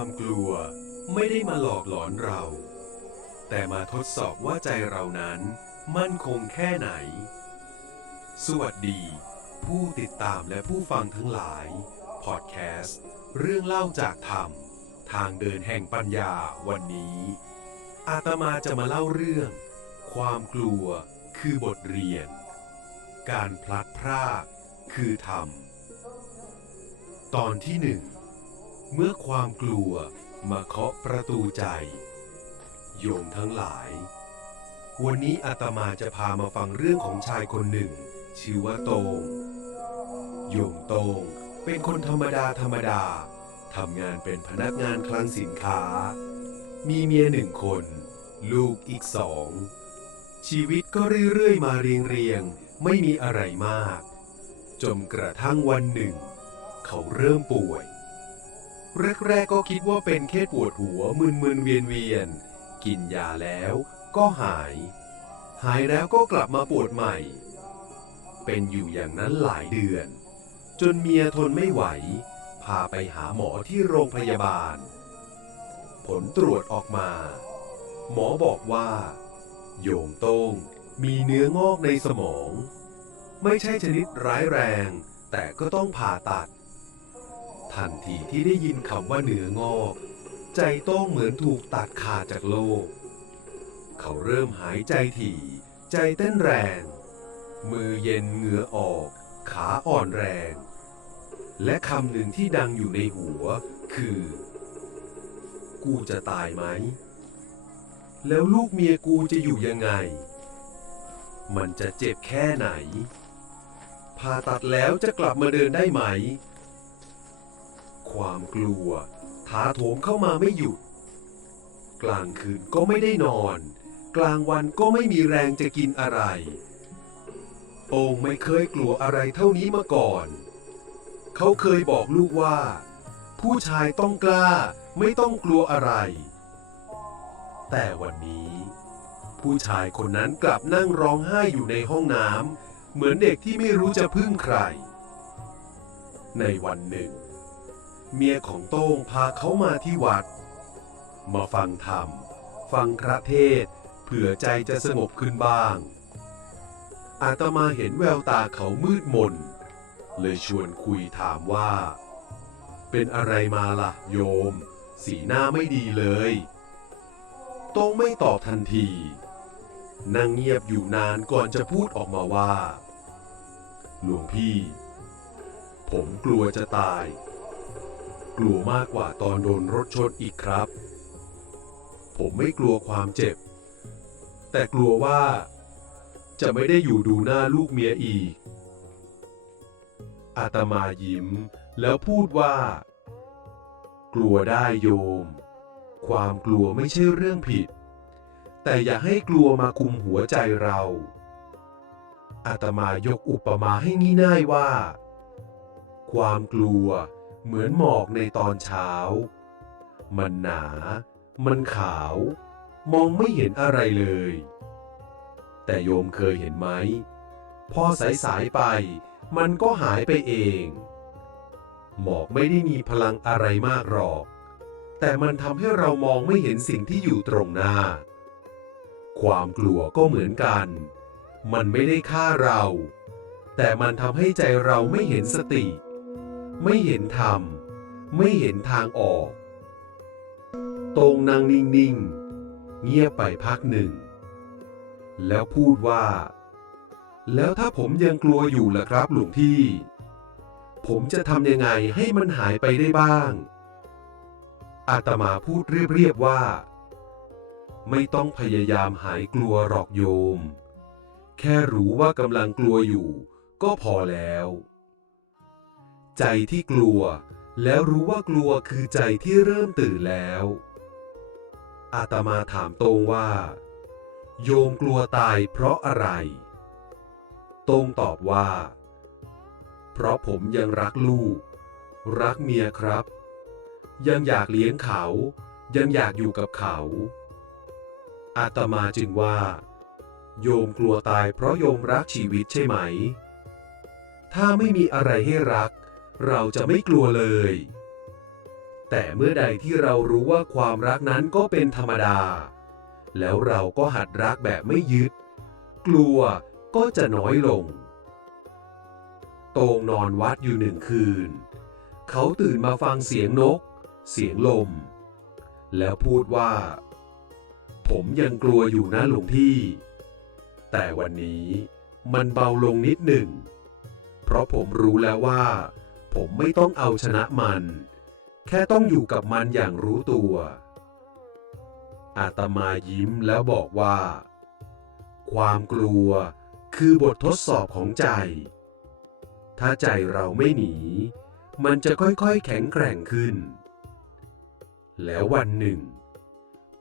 ความกลัวไม่ได้มาหลอกหลอนเรา แต่มาทดสอบว่าใจเรานั้นมั่นคงแค่ไหน สวัสดี ผู้ติดตามและผู้ฟังทั้งหลาย พอดแคสต์ เรื่องเล่าจากธรรม ทางเดินแห่งปัญญาวันนี้ อาตมาจะมาเล่าเรื่อง ความกลัวคือบทเรียน การพลัดพรากคือธรรม ตอนที่หนึ่ง เมื่อความกลัวมาเคาะประตูใจ โยมทั้งหลาย วันนี้อาตมาจะพามาฟังเรื่องของชายคนหนึ่ง ชื่อว่าโตง โยมโตงเป็นคนธรรมดาธรรมดาทำงานเป็นพนักงานคลังสินค้า มีเมียหนึ่งคน ลูกอีกสอง ชีวิตก็เรื่อยๆมาเรียงๆ ไม่มีอะไรมาก จนกระทั่งวันหนึ่ง เขาเริ่มป่วย แรกๆก็คิดว่าเป็นแค่ปวดหัวมึนๆเวียนๆกินยาแล้วก็หาย หายแล้วก็กลับมาปวดใหม่ เป็นอยู่อย่างนั้นหลายเดือน จนเมียทนไม่ไหว พาไปหาหมอที่โรงพยาบาล ผลตรวจออกมา หมอบอกว่า โยงโต้งมีเนื้องอกในสมอง ไม่ใช่ชนิดร้ายแรง แต่ก็ต้องผ่าตัด ทันทีที่ได้ยินคำว่าเหนืองอกใจโต้งเหมือนถูกตัดขาดจากโลก เขาเริ่มหายใจถี่ ใจเต้นแรง มือเย็นเหงื่อออก ขาอ่อนแรง และคำหนึ่งที่ดังอยู่ในหัว คือ กูจะตายไหม แล้วลูกเมียกูจะอยู่ยังไง มันจะเจ็บแค่ไหนผ่าตัดแล้วจะกลับมาเดินได้ไหม ความกลัวท้าโถมเข้ามาไม่หยุด กลางคืนก็ไม่ได้นอน กลางวันก็ไม่มีแรงจะกินอะไรโองไม่เคยกลัวอะไรเท่านี้มาก่อน เขาเคยบอกลูกว่า ผู้ชายต้องกล้าไม่ต้องกลัวอะไร แต่วันนี้ ผู้ชายคนนั้นกลับนั่งร้องไห้อยู่ในห้องน้ำเหมือนเด็กที่ไม่รู้จะพึ่งใคร ในวันหนึ่ง เมียของโต้งพาเขามาที่วัด มาฟังธรรม ฟังพระเทศ เผื่อใจจะสงบขึ้นบ้าง อาตมาเห็นแววตาเขามืดมน เลยชวนคุยถามว่า เป็นอะไรมาล่ะ โยม สีหน้าไม่ดีเลย โต้งไม่ตอบทันทีนั่งเงียบอยู่นานก่อนจะพูดออกมาว่า หลวงพี่ ผมกลัวจะตาย กลัวมากกว่าตอนโดนรถชนอีกครับ ผมไม่กลัวความเจ็บ แต่กลัวว่า จะไม่ได้อยู่ดูหน้าลูกเมียอีก อาตมายิ้มแล้วพูดว่า กลัวได้โยม ความกลัวไม่ใช่เรื่องผิด แต่อย่าให้กลัวมาคุมหัวใจเราอาตมายกอุปมาให้ง่ายๆว่า ความกลัว เหมือนหมอกในตอนเช้า มันหนา มันขาว มองไม่เห็นอะไรเลย แต่โยมเคยเห็นไหม พอสายๆไป มันก็หายไปเอง หมอกไม่ได้มีพลังอะไรมากหรอก แต่มันทำให้เรามองไม่เห็นสิ่งที่อยู่ตรงหน้า ความกลัวก็เหมือนกัน มันไม่ได้ฆ่าเรา แต่มันทำให้ใจเราไม่เห็นสติ ไม่เห็นธรรม ไม่เห็นทางออก ตรงนางนิ่งๆ เงียบไปพักหนึ่ง แล้วพูดว่า แล้วถ้าผมยังกลัวอยู่ล่ะครับหลวงพี่ ผมจะทำยังไงให้มันหายไปได้บ้าง อาตมาพูดเรียบๆว่า ไม่ต้องพยายามหายกลัวหรอกโยม แค่รู้ว่ากำลังกลัวอยู่ ก็พอแล้ว ใจที่กลัว แล้วรู้ว่ากลัวคือใจที่เริ่มตื่นแล้ว อาตมาถามตรงว่า โยมกลัวตายเพราะอะไร ตรงตอบว่า เพราะผมยังรักลูก รักเมียครับ ยังอยากเลี้ยงเขา ยังอยากอยู่กับเขา อาตมาจึงว่า โยมกลัวตายเพราะโยมรักชีวิตใช่ไหมถ้าไม่มีอะไรให้รัก เราจะไม่กลัวเลย แต่เมื่อใดที่เรารู้ว่าความรักนั้นก็เป็นธรรมดา แล้วเราก็หัดรักแบบไม่ยึด กลัวก็จะน้อยลง โตงนอนวัดอยู่หนึ่งคืน เขาตื่นมาฟังเสียงนก เสียงลม แล้วพูดว่า ผมยังกลัวอยู่นะหลวงพี่ แต่วันนี้มันเบาลงนิดหนึ่ง เพราะผมรู้แล้วว่า ผมไม่ต้องเอาชนะมัน แค่ต้องอยู่กับมันอย่างรู้ตัว อาตมายิ้มแล้วบอกว่า ความกลัวคือบททดสอบของใจ ถ้าใจเราไม่หนี มันจะค่อยๆแข็งแกร่งขึ้น แล้ววันหนึ่ง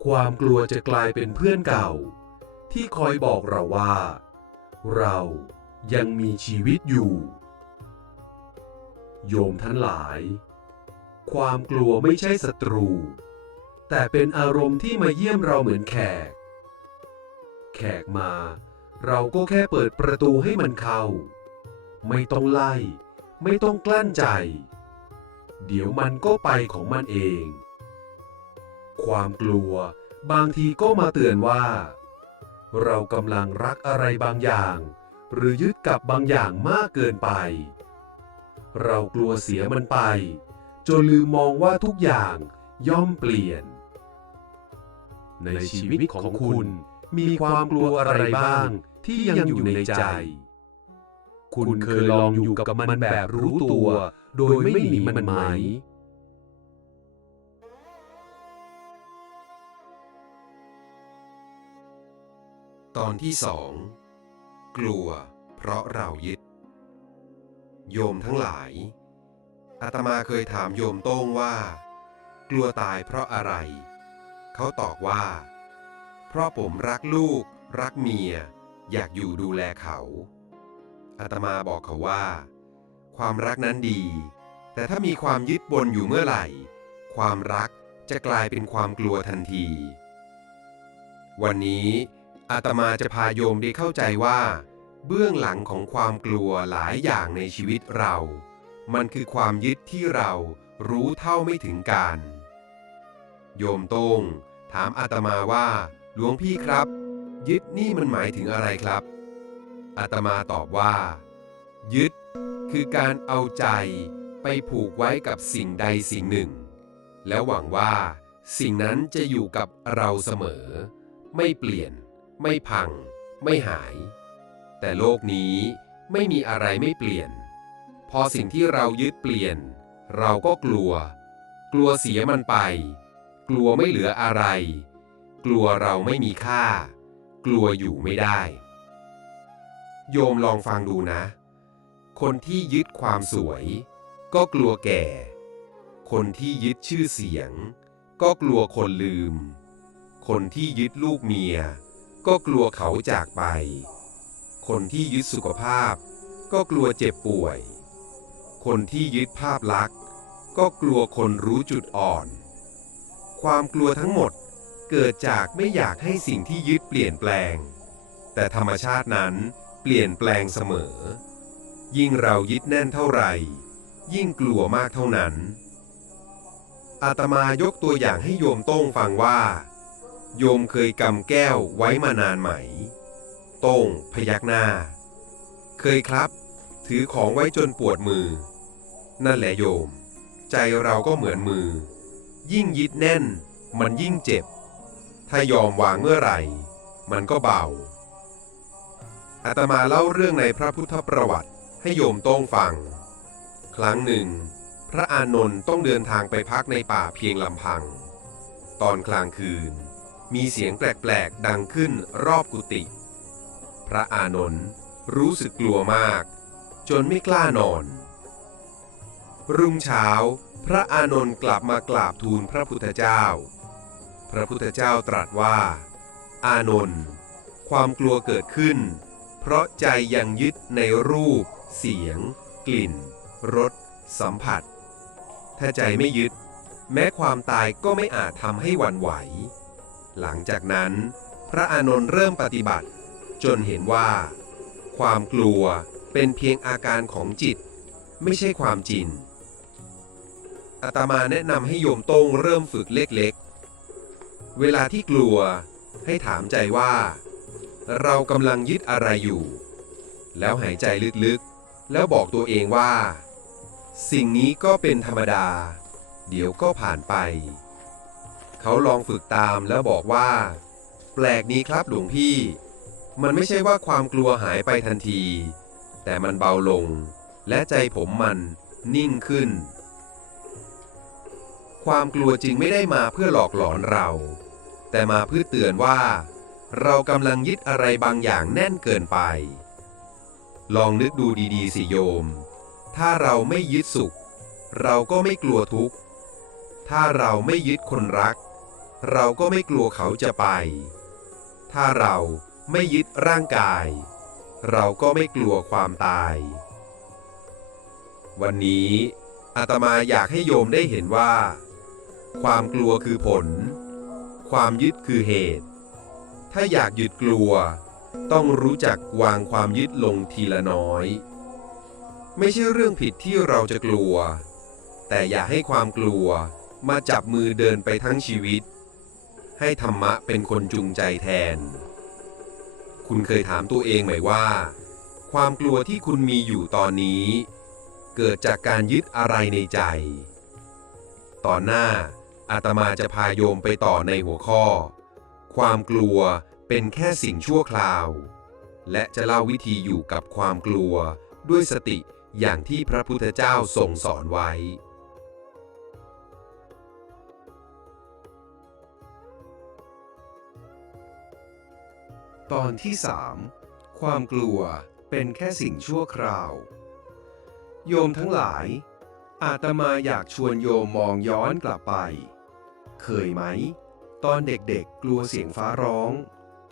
ความกลัวจะกลายเป็นเพื่อนเก่า ที่คอยบอกเราว่า เรายังมีชีวิตอยู่ โยมทั้งหลาย ความกลัวไม่ใช่ศัตรู แต่เป็นอารมณ์ที่มาเยี่ยมเราเหมือนแขก แขกมา เราก็แค่เปิดประตูให้มันเข้า ไม่ต้องไล่ ไม่ต้องกลั้นใจ เดี๋ยวมันก็ไปของมันเอง ความกลัวบางทีก็มาเตือนว่า เรากำลังรักอะไรบางอย่าง หรือยึดกับบางอย่างมากเกินไป เรากลัวเสียมันไป จนลืมมองว่าทุกอย่างย่อมเปลี่ยน ในชีวิตของคุณ มีความกลัวอะไรบ้างที่ยังอยู่ในใจ คุณเคยลองอยู่กับมันแบบรู้ตัว โดยไม่หนีมันไหมตอนที่สองกลัวเพราะเรายึด โยมทั้งหลาย อาตมาเคยถามโยมโต้งว่า กลัวตายเพราะอะไร เขาตอบว่า เพราะผมรักลูก รักเมีย อยากอยู่ดูแลเขาอาตมาบอกเขาว่า ความรักนั้นดี แต่ถ้ามีความยึดบนอยู่เมื่อไหร่ ความรักจะกลายเป็นความกลัวทันที วันนี้อาตมาจะพาโยมได้เข้าใจว่า เบื้องหลังของความกลัวหลายอย่างในชีวิตเรา มันคือความยึดที่เรารู้เท่าไม่ถึงการ โยมโต้งถามอาตมาว่า หลวงพี่ครับ ยึดนี่มันหมายถึงอะไรครับ อาตมาตอบว่า ยึด คือการเอาใจไปผูกไว้กับสิ่งใดสิ่งหนึ่ง แล้วหวังว่า สิ่งนั้นจะอยู่กับเราเสมอ ไม่เปลี่ยน ไม่พัง ไม่หาย แต่โลกนี้ไม่มีอะไรไม่เปลี่ยน พอสิ่งที่เรายึดเปลี่ยน เราก็กลัว กลัวเสียมันไป กลัวไม่เหลืออะไร กลัวเราไม่มีค่า กลัวอยู่ไม่ได้ โยมลองฟังดูนะ คนที่ยึดความสวย ก็กลัวแก่ คนที่ยึดชื่อเสียง ก็กลัวคนลืม คนที่ยึดลูกเมีย ก็กลัวเขาจากไป คนที่ยึดสุขภาพ ก็กลัวเจ็บป่วย คนที่ยึดภาพลักษณ์ ก็กลัวคนรู้จุดอ่อน ความกลัวทั้งหมดเกิดจากไม่อยากให้สิ่งที่ยึดเปลี่ยนแปลง แต่ธรรมชาตินั้นเปลี่ยนแปลงเสมอ ยิ่งเรายึดแน่นเท่าไหร่ ยิ่งกลัวมากเท่านั้น อาตมายกตัวอย่างให้โยมโต้งฟังว่า โยมเคยกำแก้วไว้มานานไหม โต้งพยักหน้า เคยครับ ถือของไว้จนปวดมือ นั่นแหละโยม ใจเราก็เหมือนมือ ยิ่งยึดแน่น มันยิ่งเจ็บ ถ้ายอมวางเมื่อไหร่ มันก็เบาอาตมาเล่าเรื่องในพระพุทธประวัติให้โยมโต้งฟัง ครั้งหนึ่ง พระอานนท์ต้องเดินทางไปพักในป่าเพียงลำพัง ตอนกลางคืน มีเสียงแปลก ๆ ดังขึ้นรอบกุฏิ พระอานนท์รู้สึกกลัวมาก จนไม่กล้านอน รุ่งเช้า พระอานนท์กลับมากราบทูลพระพุทธเจ้า พระพุทธเจ้าตรัสว่า อานนท์ความกลัวเกิดขึ้น เพราะใจยังยึดในรูป เสียง กลิ่นรสสัมผัส ถ้าใจไม่ยึด แม้ความตายก็ไม่อาจทำให้หวั่นไหว หลังจากนั้น พระอานนท์เริ่มปฏิบัติ จนเห็นว่า ความกลัวเป็นเพียงอาการของจิต ไม่ใช่ความจริงอาตมาแนะนำให้โยมโต้งเริ่มฝึกเล็กๆ เวลาที่กลัวให้ถามใจว่า เรากำลังยึดอะไรอยู่ แล้วหายใจลึกๆ แล้วบอกตัวเองว่า สิ่งนี้ก็เป็นธรรมดา เดี๋ยวก็ผ่านไป เขาลองฝึกตามแล้วบอกว่า แปลกนี้ครับหลวงพี่ มันไม่ใช่ว่าความกลัวหายไปทันที แต่มันเบาลง และใจผมมันนิ่งขึ้น ความกลัวจริงไม่ได้มาเพื่อหลอกหลอนเรา แต่มาเพื่อเตือนว่า เรากำลังยึดอะไรบางอย่างแน่นเกินไป ลองนึกดูดีๆสิโยม ถ้าเราไม่ยึดสุข เราก็ไม่กลัวทุกข์ ถ้าเราไม่ยึดคนรัก เราก็ไม่กลัวเขาจะไป ถ้าเรา ไม่ยึดร่างกาย เราก็ไม่กลัวความตาย วันนี้อาตมาอยากให้โยมได้เห็นว่า ความกลัวคือผล ความยึดคือเหตุ ถ้าอยากหยุดกลัว ต้องรู้จักวางความยึดลงทีละน้อย ไม่ใช่เรื่องผิดที่เราจะกลัว แต่อย่าให้ความกลัวมาจับมือเดินไปทั้งชีวิต ให้ธรรมะเป็นคนจูงใจแทน คุณเคยถามตัวเองไหมว่า ความกลัวที่คุณมีอยู่ตอนนี้ เกิดจากการยึดอะไรในใจตอนหน้าอาตมาจะพาโยมไปต่อในหัวข้อ ความกลัวเป็นแค่สิ่งชั่วคราว และจะเล่าวิธีอยู่กับความกลัวด้วยสติอย่างที่พระพุทธเจ้าทรงสอนไว้ ตอนที่ 3 ความกลัวเป็นแค่สิ่งชั่วคราว โยมทั้งหลาย อาตมาอยากชวนโยมมองย้อนกลับไป เคยไหม ตอนเด็กๆกลัวเสียงฟ้าร้อง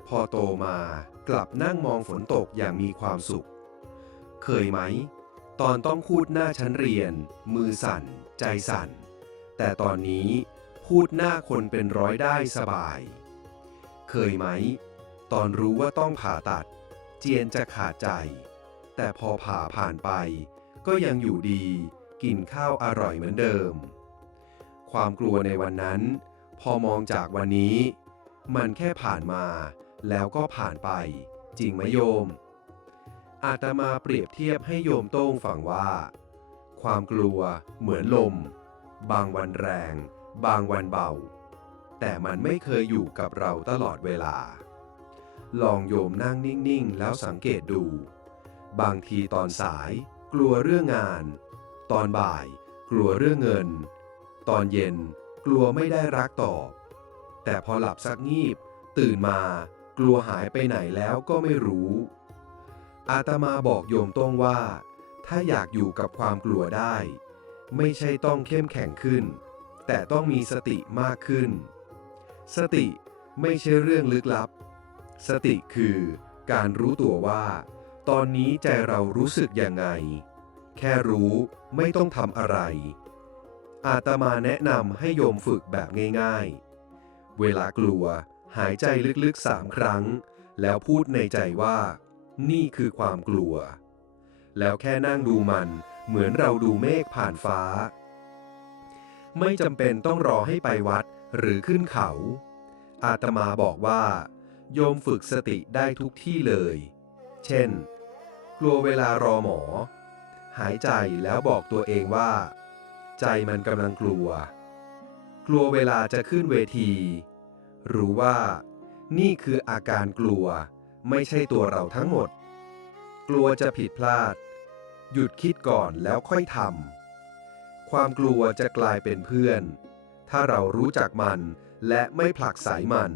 พอโตมากลับนั่งมองฝนตกอย่างมีความสุข เคยไหม ตอนต้องพูดหน้าชั้นเรียน มือสั่น ใจสั่น แต่ตอนนี้พูดหน้าคนเป็นร้อยได้สบาย เคยไหม ตอนรู้ว่าต้องผ่าตัด เจียนจะขาดใจ แต่พอผ่าผ่านไป ก็ยังอยู่ดี กินข้าวอร่อยเหมือนเดิม ความกลัวในวันนั้น พอมองจากวันนี้ มันแค่ผ่านมา แล้วก็ผ่านไป จริงไหมโยม อาตมาเปรียบเทียบให้โยมโต้งฟังว่า ความกลัวเหมือนลม บางวันแรง บางวันเบา แต่มันไม่เคยอยู่กับเราตลอดเวลา ลองโยมนั่งนิ่งๆ แล้วสังเกตดู บางทีตอนสาย กลัวเรื่องงาน ตอนบ่าย กลัวเรื่องเงิน ตอนเย็น กลัวไม่ได้รักตอบ แต่พอหลับสักงีบ ตื่นมา กลัวหายไปไหนแล้วก็ไม่รู้ อาตมาบอกโยมต้องว่า ถ้าอยากอยู่กับความกลัวได้ ไม่ใช่ต้องเข้มแข็งขึ้น แต่ต้องมีสติมากขึ้น สติไม่ใช่เรื่องลึกลับ สติคือการรู้ตัวว่า ตอนนี้ใจเรารู้สึกยังไง แค่รู้ไม่ต้องทำอะไร อาตมาแนะนำให้โยมฝึกแบบง่ายๆ เวลากลัว หายใจลึกๆสามครั้ง แล้วพูดในใจว่า นี่คือความกลัว แล้วแค่นั่งดูมันเหมือนเราดูเมฆผ่านฟ้า ไม่จำเป็นต้องรอให้ไปวัดหรือขึ้นเขา อาตมาบอกว่า โยมฝึกสติได้ทุกที่เลย เช่น กลัวเวลารอหมอ หายใจแล้วบอกตัวเองว่า ใจมันกำลังกลัว กลัวเวลาจะขึ้นเวที รู้ว่า นี่คืออาการกลัว ไม่ใช่ตัวเราทั้งหมด กลัวจะผิดพลาด หยุดคิดก่อนแล้วค่อยทำความกลัวจะกลายเป็นเพื่อน ถ้าเรารู้จักมันและไม่ผลักไสมัน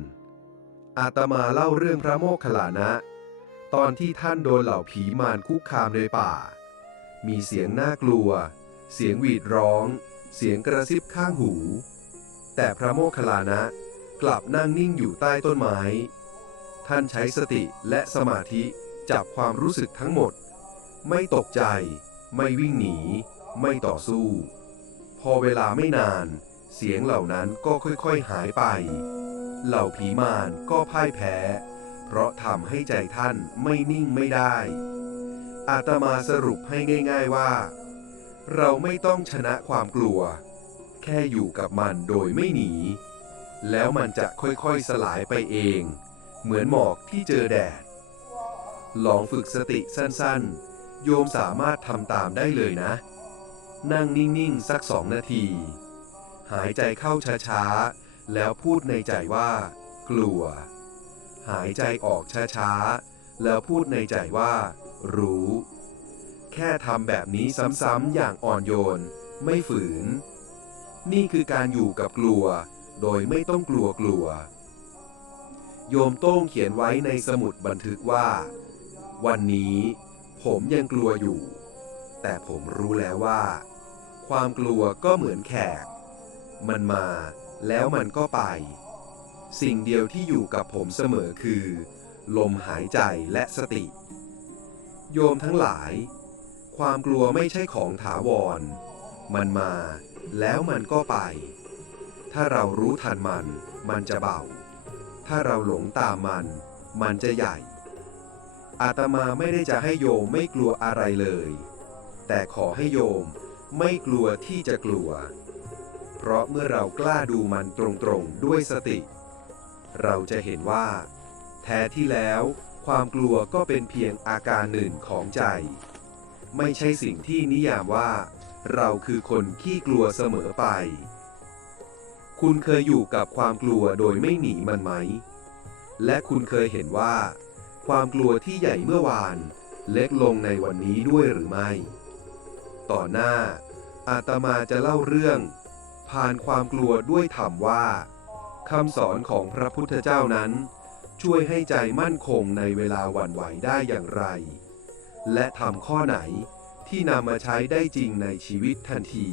อาตมาเล่าเรื่องพระโมคคัลลานะ ตอนที่ท่านโดนเหล่าผีมารคุกคามในป่า มีเสียงน่ากลัว เสียงหวีดร้อง เสียงกระซิบข้างหู แต่พระโมคคัลลานะ กลับนั่งนิ่งอยู่ใต้ต้นไม้ ท่านใช้สติและสมาธิจับความรู้สึกทั้งหมด ไม่ตกใจ ไม่วิ่งหนี ไม่ต่อสู้ พอเวลาไม่นาน เสียงเหล่านั้นก็ค่อยๆหายไป เหล่าผีมารก็พ่ายแพ้ เพราะทำให้ใจท่านไม่นิ่งไม่ได้ อาตมาสรุปให้ง่าย ๆว่า เราไม่ต้องชนะความกลัว แค่อยู่กับมันโดยไม่หนี แล้วมันจะค่อยๆสลายไปเอง เหมือนหมอกที่เจอแดด ลองฝึกสติสั้นๆ โยมสามารถทำตามได้เลยนะ นั่งนิ่งๆ สักสองนาที หายใจเข้าช้าๆ แล้วพูดในใจว่า กลัว หายใจออกช้าๆ แล้วพูดในใจว่า รู้ แค่ทำแบบนี้ซ้ำๆอย่างอ่อนโยน ไม่ฝืน นี่คือการอยู่กับกลัว โดยไม่ต้องกลัวกลัว โยมโต้งเขียนไว้ในสมุดบันทึกว่า วันนี้ ผมยังกลัวอยู่ แต่ผมรู้แล้วว่า ความกลัวก็เหมือนแขก มันมา แล้วมันก็ไป สิ่งเดียวที่อยู่กับผมเสมอคือ ลมหายใจและสติ โยมทั้งหลาย ความกลัวไม่ใช่ของถาวร มันมา แล้วมันก็ไป ถ้าเรารู้ทันมัน มันจะเบา ถ้าเราหลงตามมัน มันจะใหญ่ อาตมาไม่ได้จะให้โยมไม่กลัวอะไรเลย แต่ขอให้โยมไม่กลัวที่จะกลัว เพราะเมื่อเรากล้าดูมันตรงๆด้วยสติ เราจะเห็นว่า แท้ที่แล้ว ความกลัวก็เป็นเพียงอาการหนึ่งของใจ ไม่ใช่สิ่งที่นิยามว่า เราคือคนขี้กลัวเสมอไป คุณเคยอยู่กับความกลัวโดยไม่หนีมันไหม และคุณเคยเห็นว่า ความกลัวที่ใหญ่เมื่อวาน เล็กลงในวันนี้ด้วยหรือไม่ ต่อหน้าอาตมาจะเล่าเรื่อง ผ่านความกลัวด้วยธรรมว่าคำสอนของพระพุทธเจ้านั้น ช่วยให้ใจมั่นคงในเวลาหวั่นไหวได้อย่างไร และทำข้อไหนที่นำมาใช้ได้จริงในชีวิตทันที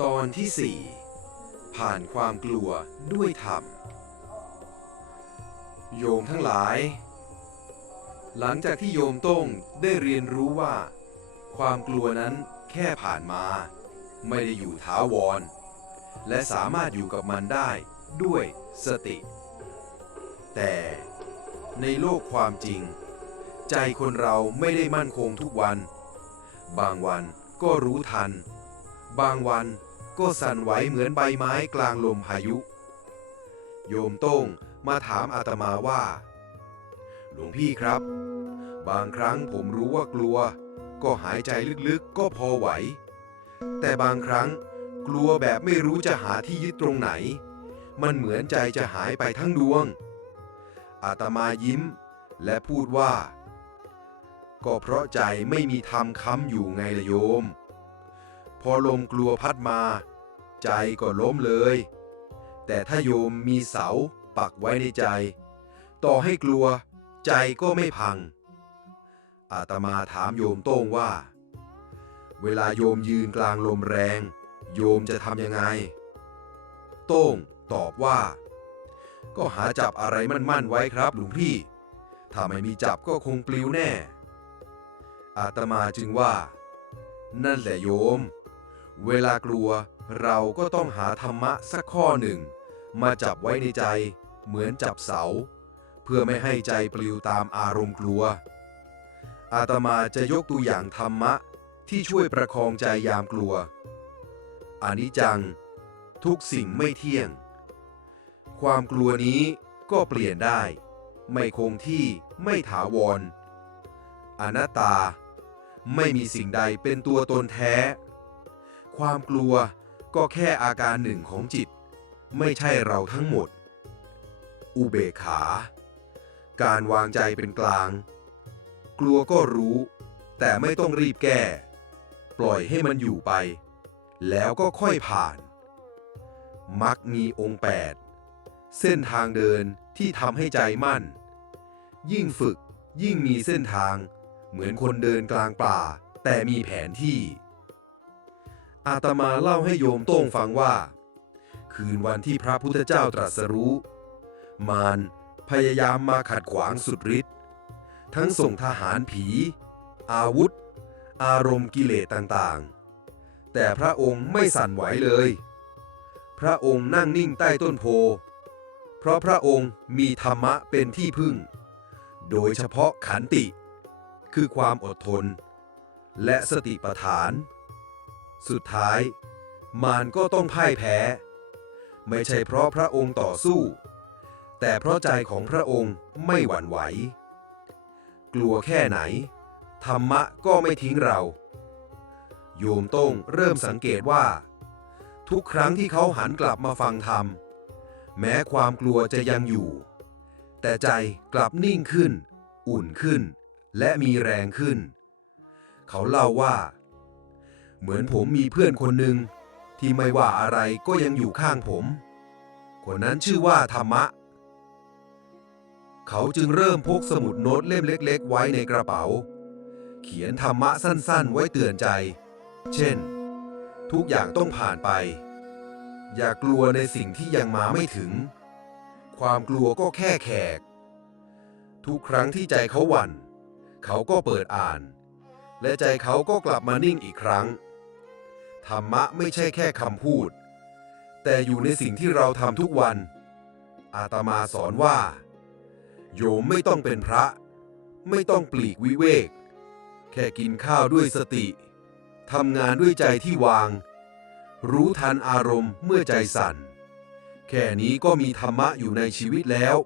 ตอนที่ 4 ผ่านความกลัวด้วยธรรม โยมทั้งหลาย หลังจากที่โยมต้งได้เรียนรู้ว่า ความกลัวนั้นแค่ผ่านมา ไม่ได้อยู่ถาวร และสามารถอยู่กับมันได้ด้วยสติ แต่ในโลกความจริง ใจคนเราไม่ได้มั่นคงทุกวัน บางวันก็รู้ทัน บางวันก็สั่นไหวเหมือนใบไม้กลางลมพายุ โยมต้งมาถามอาตมาว่า หลวงพี่ครับ บางครั้งผมรู้ว่ากลัว ก็หายใจลึกๆก็พอไหว แต่บางครั้งกลัวแบบไม่รู้จะหาที่ยึดตรงไหน มันเหมือนใจจะหายไปทั้งดวง อาตมายิ้ม และพูดว่า ก็เพราะใจไม่มีธรรมค้ำอยู่ไงละโยม พอลมกลัวพัดมา ใจก็ล้มเลย แต่ถ้าโยมมีเสาปักไว้ในใจ ต่อให้กลัว ใจก็ไม่พัง อาตมาถามโยมโต้งว่า เวลาโยมยืนกลางลมแรง โยมจะทำยังไง โต้งตอบว่า ก็หาจับอะไรมั่นๆไว้ครับหลวงพี่ ถ้าไม่มีจับก็คงปลิวแน่ อาตมาจึงว่า นั่นแหละโยม เวลากลัวเราก็ต้องหาธรรมะสักข้อหนึ่ง มาจับไว้ในใจ เหมือนจับเสา พื่อไม่ให้ใจปลิวตามอารมณ์กลัว อาตมาจะยกตัวอย่างธรรมะที่ช่วยประคองใจยามกลัวอนิจจัง ทุกสิ่งไม่เที่ยง ความกลัวนี้ก็เปลี่ยนได้ ไม่คงที่ไม่ถาวรอนัตตา ไม่มีสิ่งใดเป็นตัวตนแท้ ความกลัวก็แค่อาการหนึ่งของจิต ไม่ใช่เราทั้งหมด อุเบกขา การวางใจเป็นกลาง กลัวก็รู้ แต่ไม่ต้องรีบแก้ ปล่อยให้มันอยู่ไป แล้วก็ค่อยผ่าน มักมีองค์แปดเส้นทางเดินที่ทำให้ใจมั่น ยิ่งฝึกยิ่งมีเส้นทาง เหมือนคนเดินกลางป่า แต่มีแผนที่ อาตมาเล่าให้โยมโต้งฟังว่า คืนวันที่พระพุทธเจ้าตรัสรู้ มาร พยายามมาขัดขวางสุดฤทธิ์ทั้งส่งทหารผี อาวุธ อารมณ์กิเลสต่างๆ แต่พระองค์ไม่สั่นไหวเลย พระองค์นั่งนิ่งใต้ต้นโพ เพราะพระองค์มีธรรมะเป็นที่พึ่ง โดยเฉพาะขันติ คือความอดทน และสติปัฏฐาน สุดท้าย มารก็ต้องพ่ายแพ้ ไม่ใช่เพราะพระองค์ต่อสู้ แต่เพราะใจของพระองค์ไม่หวั่นไหว กลัวแค่ไหน ธรรมะก็ไม่ทิ้งเรา โยมโต้งเริ่มสังเกตว่า ทุกครั้งที่เขาหันกลับมาฟังธรรม แม้ความกลัวจะยังอยู่ แต่ใจกลับนิ่งขึ้น อุ่นขึ้น และมีแรงขึ้น เขาเล่าว่า เหมือนผมมีเพื่อนคนหนึ่งที่ไม่ว่าอะไรก็ยังอยู่ข้างผม คนนั้นชื่อว่าธรรมะ เขาจึงเริ่มพกสมุดโน้ตเล่มเล็ก ๆ ไว้ในกระเป๋า เขียนธรรมะสั้นๆ ไว้เตือนใจ เช่น ทุกอย่างต้องผ่านไป อย่ากลัวในสิ่งที่ยังมาไม่ถึง ความกลัวก็แค่แขก ทุกครั้งที่ใจเขาหวั่น เขาก็เปิดอ่าน และใจเขาก็กลับมานิ่งอีกครั้ง ธรรมะไม่ใช่แค่คำพูด แต่อยู่ในสิ่งที่เราทำทุกวัน อาตมาสอนว่า โยมไม่ต้องเป็นพระ ไม่ต้องปลีกวิเวก แค่กินข้าวด้วยสติทำงานด้วยใจที่วาง รู้ทันอารมณ์เมื่อใจสั่น แค่นี้ก็มีธรรมะอยู่ในชีวิตแล้ว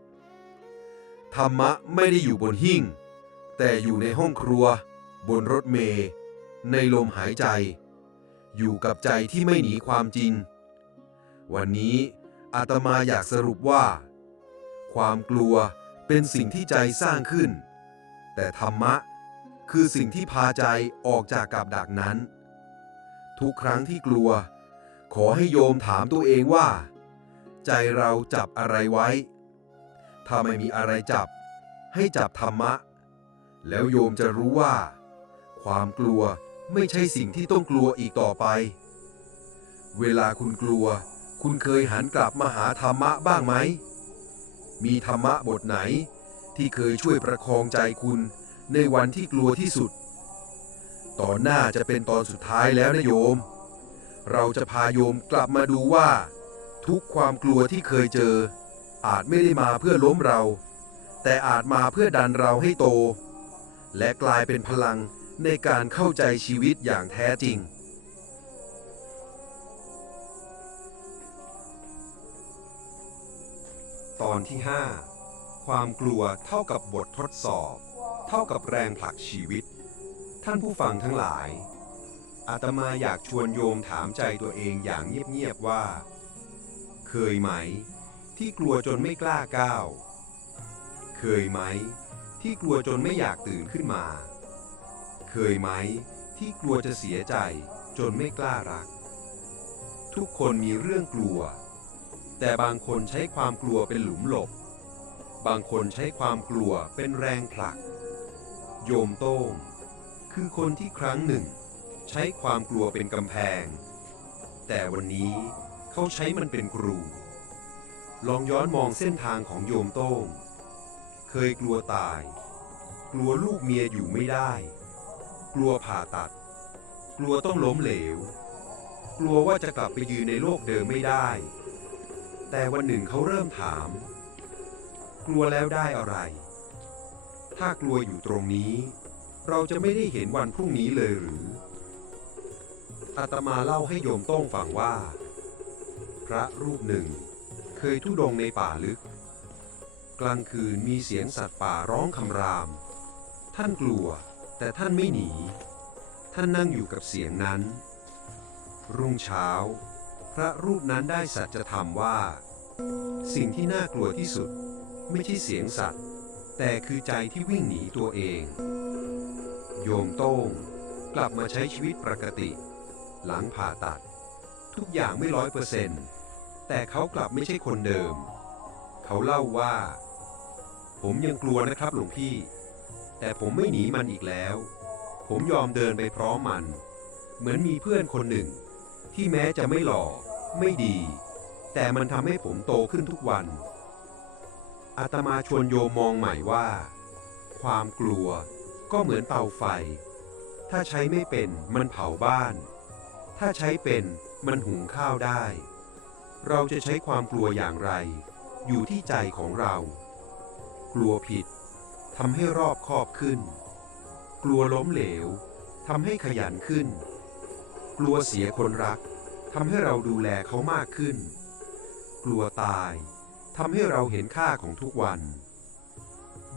ธรรมะไม่ได้อยู่บนหิ้ง แต่อยู่ในห้องครัว บนรถเมล์ในลมหายใจ อยู่กับใจที่ไม่หนีความจริง วันนี้อาตมาอยากสรุปว่า ความกลัว เป็นสิ่งที่ใจสร้างขึ้น แต่ธรรมะคือสิ่งที่พาใจออกจากกับดักนั้น ทุกครั้งที่กลัว ขอให้โยมถามตัวเองว่า ใจเราจับอะไรไว้ ถ้าไม่มีอะไรจับ ให้จับธรรมะ แล้วโยมจะรู้ว่า ความกลัวไม่ใช่สิ่งที่ต้องกลัวอีกต่อไป เวลาคุณกลัว คุณเคยหันกลับมาหาธรรมะบ้างไหม มีธรรมะบทไหน ที่เคยช่วยประคองใจคุณในวันที่กลัวที่สุด ตอนหน้าจะเป็นตอนสุดท้ายแล้วนะโยม เราจะพาโยมกลับมาดูว่า ทุกความกลัวที่เคยเจอ อาจไม่ได้มาเพื่อล้มเรา แต่อาจมาเพื่อดันเราให้โต และกลายเป็นพลังในการเข้าใจชีวิตอย่างแท้จริง ตอนที่ 5 ความกลัวเท่ากับบททดสอบ เท่ากับแรงผลักชีวิต ท่านผู้ฟังทั้งหลาย อาตมาอยากชวนโยมถามใจตัวเองอย่างเงียบๆว่า เคยไหม ที่กลัวจนไม่กล้าก้าว เคยไหม ที่กลัวจนไม่อยากตื่นขึ้นมา เคยไหม ที่กลัวจะเสียใจจนไม่กล้ารัก ทุกคนมีเรื่องกลัว แต่บางคนใช้ความกลัวเป็นหลุมหลบ บางคนใช้ความกลัวเป็นแรงผลัก โยมโต้ง คือคนที่ครั้งหนึ่ง ใช้ความกลัวเป็นกำแพง แต่วันนี้เขาใช้มันเป็นครู ลองย้อนมองเส้นทางของโยมโต้ง เคยกลัวตาย กลัวลูกเมียอยู่ไม่ได้ กลัวผ่าตัด กลัวต้องล้มเหลว กลัวว่าจะกลับไปยืนในโลกเดิมไม่ได้ แต่วันหนึ่งเขาเริ่มถาม กลัวแล้วได้อะไร ถ้ากลัวอยู่ตรงนี้ เราจะไม่ได้เห็นวันพรุ่งนี้เลยหรืออาตมาเล่าให้โยมโต้งฟังว่า พระรูปหนึ่ง เคยทุดงในป่าลึก กลางคืนมีเสียงสัตว์ป่าร้องคำราม ท่านกลัว แต่ท่านไม่หนี ท่านนั่งอยู่กับเสียงนั้น รุ่งเช้า พระรูปนั้นได้สัจธรรมว่า สิ่งที่น่ากลัวที่สุด ไม่ใช่เสียงสัตว์ แต่คือใจที่วิ่งหนีตัวเอง โยมโต้งกลับมาใช้ชีวิตปกติ หลังผ่าตัด ทุกอย่างไม่ร้อยเปอร์เซนต์แต่เขากลับไม่ใช่คนเดิม เขาเล่าว่า ผมยังกลัวนะครับหลวงพี่ แต่ผมไม่หนีมันอีกแล้ว ผมยอมเดินไปพร้อมมัน เหมือนมีเพื่อนคนหนึ่ง ที่แม้จะไม่หล่อ ไม่ดี แต่มันทำให้ผมโตขึ้นทุกวันอาตมาชวนโยมมองใหม่ว่า ความกลัวก็เหมือนเตาไฟ ถ้าใช้ไม่เป็นมันเผาบ้าน ถ้าใช้เป็นมันหุงข้าวได้ เราจะใช้ความกลัวอย่างไร อยู่ที่ใจของเรา กลัวผิดทำให้รอบคอบขึ้นกกลัวล้มเหลวทำให้ขยันขึ้น กลัวเสียคนรัก ทำให้เราดูแลเขามากขึ้น กลัวตายทำให้เราเห็นค่าของทุกวัน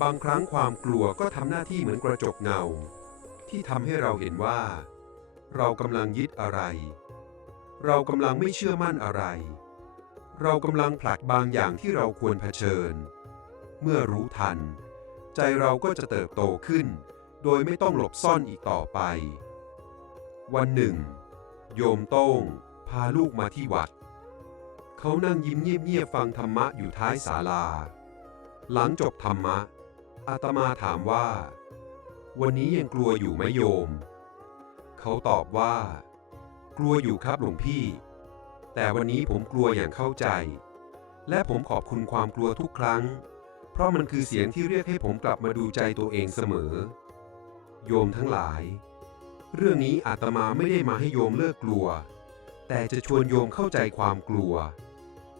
บางครั้งความกลัวก็ทำหน้าที่เหมือนกระจกเงา ที่ทำให้เราเห็นว่า เรากำลังยึดอะไร เรากำลังไม่เชื่อมั่นอะไร เรากำลังผลักบางอย่างที่เราควรเผชิญ เมื่อรู้ทัน ใจเราก็จะเติบโตขึ้น โดยไม่ต้องหลบซ่อนอีกต่อไป วันหนึ่ง โยมโต้ง พาลูกมาที่วัด เขานั่งยิ้มเงียบๆฟังธรรมะอยู่ท้ายศาลา หลังจบธรรมะ อาตมาถามว่า วันนี้ยังกลัวอยู่ไหมโยม เขาตอบว่า กลัวอยู่ครับหลวงพี่ แต่วันนี้ผมกลัวอย่างเข้าใจ และผมขอบคุณความกลัวทุกครั้ง เพราะมันคือเสียงที่เรียกให้ผมกลับมาดูใจตัวเองเสมอ โยมทั้งหลาย เรื่องนี้อาตมาไม่ได้มาให้โยมเลิกกลัว แต่จะชวนโยมเข้าใจความกลัว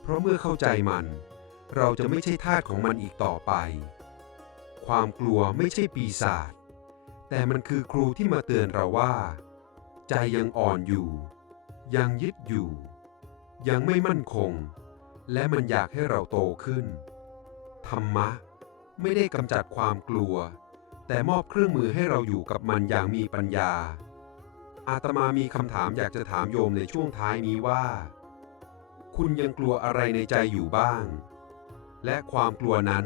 เพราะเมื่อเข้าใจมัน เราจะไม่ใช่ทาสของมันอีกต่อไป ความกลัวไม่ใช่ปีศาจ แต่มันคือครูที่มาเตือนเราว่า ใจยังอ่อนอยู่ ยังยึดอยู่ ยังไม่มั่นคง และมันอยากให้เราโตขึ้น ธรรมะ ไม่ได้กำจัดความกลัว แต่มอบเครื่องมือให้เราอยู่กับมันอย่างมีปัญญา อาตมามีคำถามอยากจะถามโยมในช่วงท้ายนี้ว่า คุณยังกลัวอะไรในใจอยู่บ้าง และความกลัวนั้น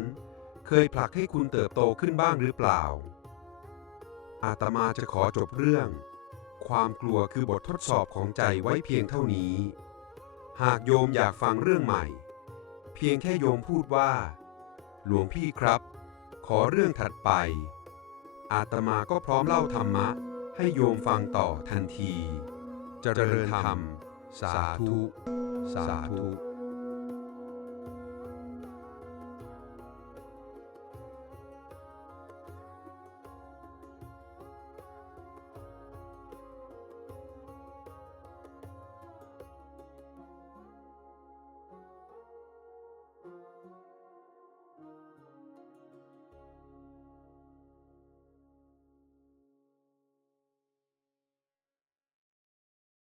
เคยผลักให้คุณเติบโตขึ้นบ้างหรือเปล่า อาตมาจะขอจบเรื่อง ความกลัวคือบททดสอบของใจไว้เพียงเท่านี้ หากโยมอยากฟังเรื่องใหม่ เพียงแค่โยมพูดว่า หลวงพี่ครับ ขอเรื่องถัดไป อาตมาก็พร้อมเล่าธรรมะ ให้โยมฟังต่อทันที เจริญธรรม สาธุ สาธุ